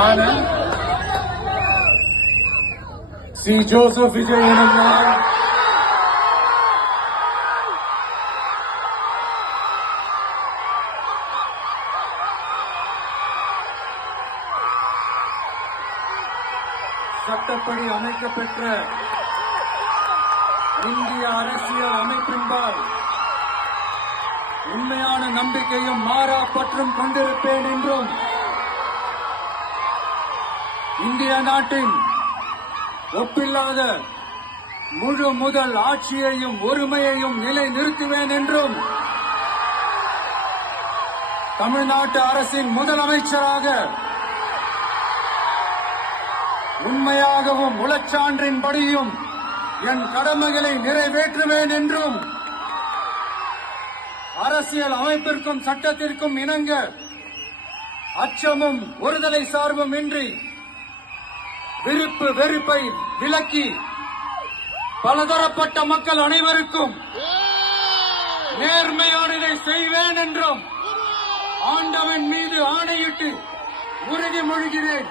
Anand C. Joseph Vijay எனும் நான் சட்டப்படி அமைக்கப்பெற்ற இந்திய அரசியல் அமைப்பின்பால் உண்மையான நம்பிக்கையும் மாறா பற்றும் கொண்டிருப்பேன் என்றும் இந்திய நாட்டின் ஒப்பில்லாத முழு முதல் ஆட்சியையும் ஒருமையையும் நிலை நிறுத்துவேன் என்றும் தமிழ்நாட்டு அரசின் முதலமைச்சராக உண்மையாகவும் உளச்சான்றின்படியும் என் கடமைகளை நிறைவேற்றுவேன் என்றும் அரசியல் அமைப்பிற்கும் சட்டத்திற்கும் இணங்க அச்சமும் ஒருதலை சார்பும் இன்றி விருப்பு வெறுப்பை விலக்கி பலதரப்பட்ட மக்கள் அனைவருக்கும் நேர்மையானதை செய்வேன் என்றும் ஆண்டவன் மீது ஆணையிட்டு உறுதிமொழிகிறேன்.